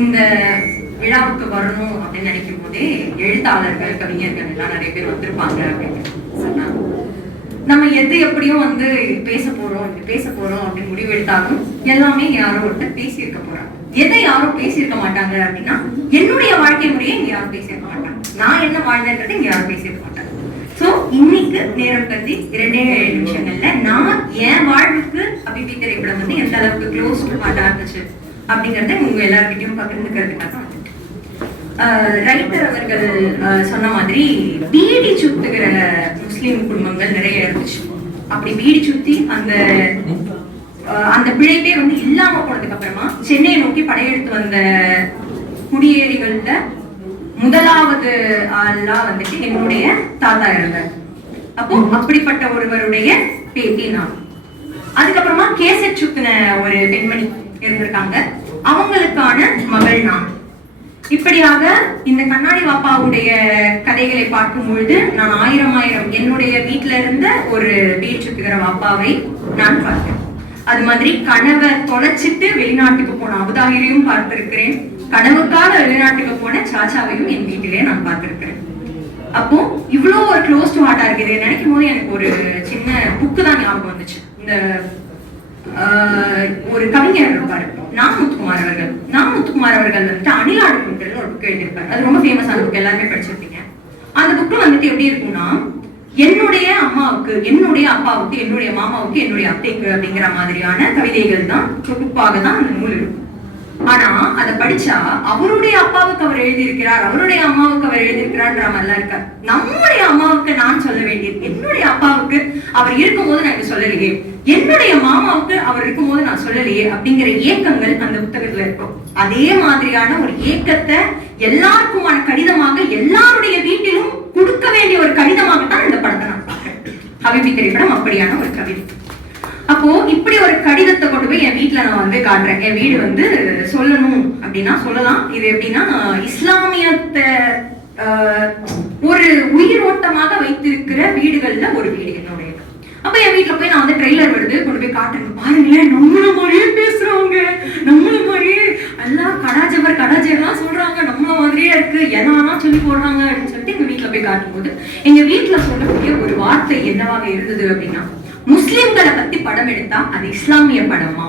இந்த விழாவுக்கு வரணும் அப்படின்னு நினைக்கும் போதே எழுத்தாளர்கள், கவிஞர்கள் எல்லாம் நிறைய பேர் வந்திருப்பாங்க அப்படின்னு சொன்னாங்க. நம்ம எது எப்படியும் பேச போறோம் அப்படின்னு முடிவெடுத்தாலும் எல்லாமே யாரோ ஒருத்தர் பேசியிருக்க போறாங்க. எதை யாரும் பேசியிருக்க மாட்டாங்க அப்படின்னா, என்னுடைய வாழ்க்கை முறையை இங்க யாரும் பேசியிருக்க மாட்டாங்க. நான் என்ன வாழ்ந்தேன்றதை இங்க யாரும் பேசியிருக்க மாட்டாங்க. சோ இன்னைக்கு நேரம் கருதி 2 நிமிஷங்கள்ல நான் என் வாழ்வுக்கு ஹபீபி திரைப்படம் எந்த அளவுக்கு க்ளோஸ் டு ஹார்ட்டா இருந்துச்சு அப்படிங்கறத உங்க எல்லார்கிட்டையும் பகிர்ந்துக்கிறதுக்காக ரைட்டர் அவர்கள் சொன்ன மாதிரி பீடி சுத்துகிற முஸ்லீம் குடும்பங்கள் நிறைய இருந்துச்சு. அப்படி பீடி சுத்தி அந்த பிழைப்பே இல்லாம போனதுக்கு அப்புறமா சென்னையை நோக்கி படையெடுத்து வந்த குடியேறிகள்ல முதலாவது ஆளா என்னுடைய தாத்தா இருந்தார். அப்போ அப்படிப்பட்ட ஒருவருடைய பேட்டி நான். அதுக்கப்புறமா கேசட் சுத்தின ஒரு பெண்மணி இருந்திருக்காங்க, அவங்களுக்கான மகள் நான். இப்படியாக இந்த கண்ணாடி வாப்பாவுடைய கதைகளை பார்க்கும் பொழுது நான் ஆயிரம் என்னுடைய வீட்டுல இருந்த ஒரு பீச் சுத்துகிற வாப்பாவை நான் பார்த்தேன். அது மாதிரி கனவை தொலைச்சிட்டு வெளிநாட்டுக்கு போன அபுதாகிரையும் பார்த்திருக்கிறேன். கனவுக்காக வெளிநாட்டுக்கு போன சாச்சாவையும் என் வீட்டிலே நான் பார்த்திருக்கிறேன். அப்போ இவ்வளவு ஒரு க்ளோஸ் டு ஹார்ட்டா இருக்குது நினைக்கும் போது எனக்கு ஒரு சின்ன புக்கு தான் ஞாபகம் வந்துச்சு. இந்த ஒரு கவிஞர் இருப்பாரு, முத்துக்குமார் அவர்கள் அணிலாடு குண்டல்னு ஒரு புக் எழுதியிருப்பாரு. அது ரொம்ப ஃபேமஸான புக், எல்லாருமே படிச்சிருப்பீங்க. அந்த புக்கு எப்படி இருக்கும்னா, என்னுடைய அம்மாவுக்கு, என்னுடைய அப்பாவுக்கு, என்னுடைய மாமாவுக்கு, என்னுடைய அத்தைக்கு அப்படிங்கிற மாதிரியான கவிதைகள் தான் தொகுப்பாக தான் அந்த நூல் இருக்கும். ஆனா அதை படிச்சா அவருடைய அப்பாவுக்கு அவர் எழுதியிருக்கிறார், அவருடைய அம்மாவுக்கு அவர் எழுதியிருக்கிறார்ன்ற மாதிரிலாம் இருக்கார். நம்முடைய அம்மாவுக்கு நான் சொல்ல வேண்டியது, என்னுடைய அப்பாவுக்கு அவர் இருக்கும்போது நான் இதை சொல்லலையே, என்னுடைய மாமாவுக்கு அவர் இருக்கும்போது நான் சொல்லலையே அப்படிங்கிற ஏக்கங்கள் அந்த புத்தகத்துல இருக்கும். அதே மாதிரியான ஒரு ஏக்கத்தை எல்லாருக்குமான கடிதமாக, எல்லாருடைய வீட்டிலும் கொடுக்க வேண்டிய ஒரு கடிதமாகத்தான் இந்த படத்தை நான் பார்க்கிறேன். ஹபீபி திரைப்படம் அப்படியான ஒரு கவிதை. அப்போ இப்படி ஒரு கடிதத்தை கொண்டு போய் என் வீட்டுல நான் காட்டுறேன். என் வீடு சொல்லணும் அப்படின்னா சொல்லலாம். இது எப்படின்னா, இஸ்லாமியத்தை ஒரு உயிரோட்டமாக வைத்திருக்கிற வீடுகள்ல ஒரு வீடு என்னுடைய. அப்ப என் வீட்டுல போய் நான் ட்ரெய்லர் வருது கொண்டு போய் காட்டுறேன். பாருங்களேன், நம்மள மாதிரியே பேசுறவங்க, நம்மள மாதிரியே எல்லாம் கடாஜெல்லாம் சொல்றாங்க, நம்மள மாதிரியே இருக்கு, எதனா சொல்லி போடுறாங்க அப்படின்னு சொல்லிட்டு எங்க வீட்டுல போய் காட்டும் போது எங்க வீட்டுல சொல்லக்கூடிய ஒரு வார்த்தை என்னவாக இருந்தது அப்படின்னா, முஸ்லிம்களை பத்தி படம் எடுத்தா அது இஸ்லாமிய படமா?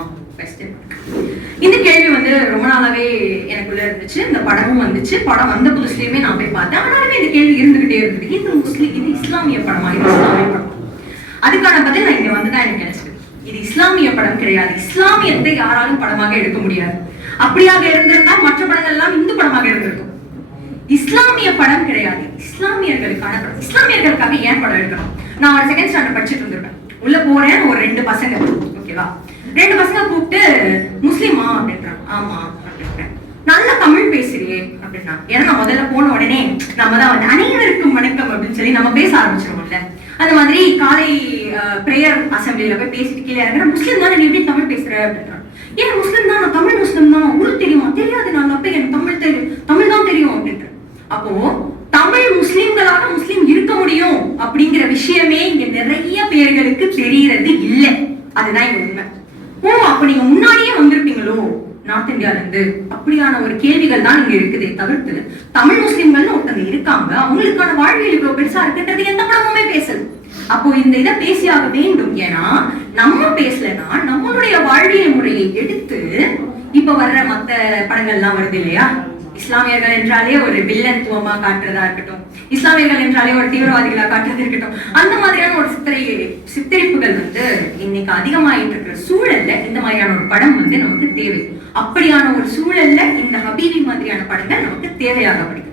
இந்த கேள்வி ரொம்ப நாளாவே எனக்குள்ள இருந்துச்சு. இந்த படமும் வந்துச்சு. படம் வந்த புதுசுலயுமே நான் போய் பார்த்தேன். ஆனாலுமே இந்த கேள்வி இருந்துகிட்டே இருந்தது, இது இஸ்லாமிய படமா, இது இஸ்லாமிய படம்? அதுக்கான பதில் நான் இங்க வந்துதான் எனக்கு நினைச்சது. இது இஸ்லாமிய படம் கிடையாது. இஸ்லாமியத்தை யாராலும் படமாக எடுக்க முடியாது. அப்படியாக இருந்திருந்தால் மற்ற படங்கள் எல்லாம் இந்து படமாக இருந்திருக்கும். இஸ்லாமிய படம் கிடையாது, இஸ்லாமியர்களுக்கான படம். இஸ்லாமியர்களுக்காக ஏன் படம் எடுக்கணும்? நான் ஒரு செகண்ட் ஸ்டாண்டர்ட் படிச்சுட்டு இருந்திருப்பேன். உள்ள போறேன், ஒரு 2 பசங்க, ஓகேவா, 2 பசங்க கூப்பிட்டு முஸ்லிமா அப்படின்றாங்க. ஆமா அப்படின்றேன். நல்ல தமிழ் பேசுறியே அப்படின்னா. ஏன்னா நான் முதல்ல போன உடனே நம்ம தான் அனைவருக்கும் வணக்கம் அப்படின்னு சொல்லி நம்ம பேச ஆரம்பிச்சிருவோம்ல. அந்த மாதிரி காலை பிரேயர் அசம்பிளில போய் பேசிட்டு கீழே இறங்குற, முஸ்லிம் தானே, நீ எப்படி தமிழ் பேசுற அப்படின்றான். ஏன் முஸ்லிம் தான், நான் தமிழ் முஸ்லிம் தான், உங்களுக்கு தெரியுமா? தெரியாது, நான் அப்ப எனக்கு தமிழ் தான் தெரியும் அப்படின்ற. அப்போ தமிழ் முஸ்லிம்களாக முஸ்லிம் இருக்க முடியும் அப்படிங்கிற விஷயமே இங்க நிறைய பேர்களுக்கு தெரியறது இல்லை. அதுதான் இங்க உண்மை. அப்ப நீங்க முன்னாடியே வந்திருப்பீங்களோ நார்த் இந்தியால இருந்து, அப்படியான ஒரு கேள்விகள் தான் இங்க இருக்குதே தவிர்த்து, தமிழ் முஸ்லிம்கள்னு ஒருத்தங்க இருக்காங்க, அவங்களுக்கான வாழ்வியல் இவ்வளவு பெருசா இருக்குன்றது எந்த படமுமே பேசல. அப்போ இந்த இதை பேசியாக வேண்டும். ஏன்னா நம்ம பேசலன்னா நம்மளுடைய வாழ்வியல் முறையை எடுத்து இப்ப வர்ற மத்த படங்கள்லாம் வருது இல்லையா, இஸ்லாமியர்கள் என்றாலே ஒரு வில்லன்துவமா காட்டுறதா இருக்கட்டும், இஸ்லாமியர்கள் என்றாலே ஒரு தீவிரவாதிகளா காட்டுறது இருக்கட்டும், அந்த மாதிரியான ஒரு சித்தரிப்புகள் இன்னைக்கு அதிகமாயிட்டு இருக்கிற சூழல்ல இந்த மாதிரியான ஒரு படம் நமக்கு தேவை. அப்படியான ஒரு சூழல்ல இந்த ஹபீபி மாதிரியான படங்கள் நமக்கு தேவையாகப்படுகிறது.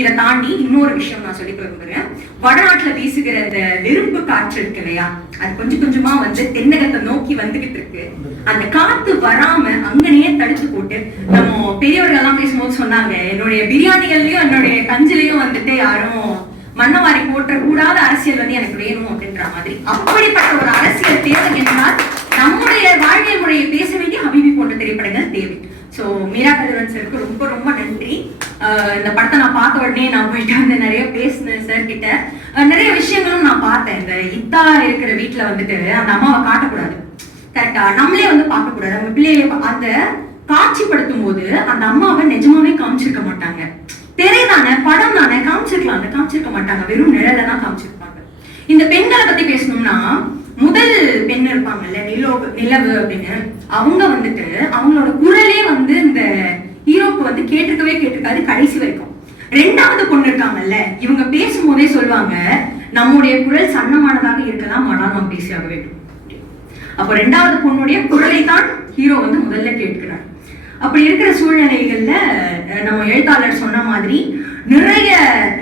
இதை தாண்டி இன்னொரு விஷயம் நான் சொல்லிக்க விரும்புறேன். வடநாட்டுல வீசுகிற இந்த நெருப்பு காற்று இருக்கு இல்லையா, அது கொஞ்சம் கொஞ்சமா தென்னகத்தை நோக்கி வந்துகிட்டு இருக்கு. அந்த காத்து வராம அங்கனையே தடுத்து போட்டு, நம்ம பெரியவர்கள் எல்லாம் பேசும்போது சொன்னாங்க, என்னுடைய பிரியாணிகள்லயும் என்னுடைய கஞ்சிலையும் யாரும் மண்ணவாரி போட்ட கூடாத அரசியல் எனக்கு வேணும் அப்படின்ற மாதிரி. அப்படிப்பட்ட ஒரு அரசியல் தேவை என்றால் நம்முடைய வாழ்வியல் முறையை பேச வேண்டிய ஹபீபி போன்ற திரைப்படங்கள் தேவை. சோ மீரா கதிரவன் சருக்கு ரொம்ப ரொம்ப நன்றி. இந்த படத்தை நான் பார்த்த உடனே நான் போயிட்டு நிறைய பேசினேன் சார் கிட்ட. நிறைய விஷயங்களும் நான் பார்த்தேன். இந்த இத்தா இருக்கிற வீட்டுல அந்த அம்மாவை காட்டக்கூடாது, கரெக்டா, நம்மளே பார்க்க கூடாது, நம்ம பிள்ளைய அந்த காட்சிப்படுத்தும் போது அந்த அம்மாவை நிஜமாவே காமிச்சிருக்க மாட்டாங்க. திரைதானே, படம் தானே, காமிச்சிருக்க மாட்டாங்க. வெறும் நிழல தான் காமிச்சிருப்பாங்க. இந்த பெண்களை பத்தி பேசணும்னா, முதல் பெண் இருப்பாங்கல்ல, நிலவு அப்படின்னு, அவங்க வந்துட்டு அவங்களோட குரலே வந்து இந்த ஹீரோக்கு வந்து கேட்டிருக்காது கடைசி வரைக்கும். ரெண்டாவது பொண்ணு இருக்காங்கல்ல, இவங்க பேசும்போதே சொல்லுவாங்க, நம்முடைய குரல் சன்னமானதாக இருக்கலாம், ஆனால் நாம் பேசியாக வேண்டும். அப்போ ரெண்டாவது பொண்ணுடைய குரலை தான் ஹீரோ வந்து முதல்ல கேட்கிறார். அப்படி இருக்கிற சூழ்நிலைகள்ல நம்ம எழுத்தாளர் சொன்ன மாதிரி நிறைய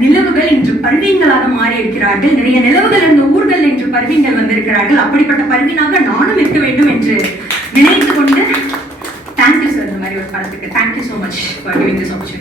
நிலவுகள் இன்று பருவீன்களாக மாறி இருக்கிறார்கள். நிறைய நிலவுகள் இருந்த ஊர்கள் இன்று பருவீன்கள் வந்திருக்கிறார்கள். அப்படிப்பட்ட பருவீனாக நானும் இருக்க வேண்டும் என்று நினைத்து கொண்டு தேங்க்யூ சார், இந்த மாதிரி ஒரு படத்துக்கு thank you so much for giving this opportunity.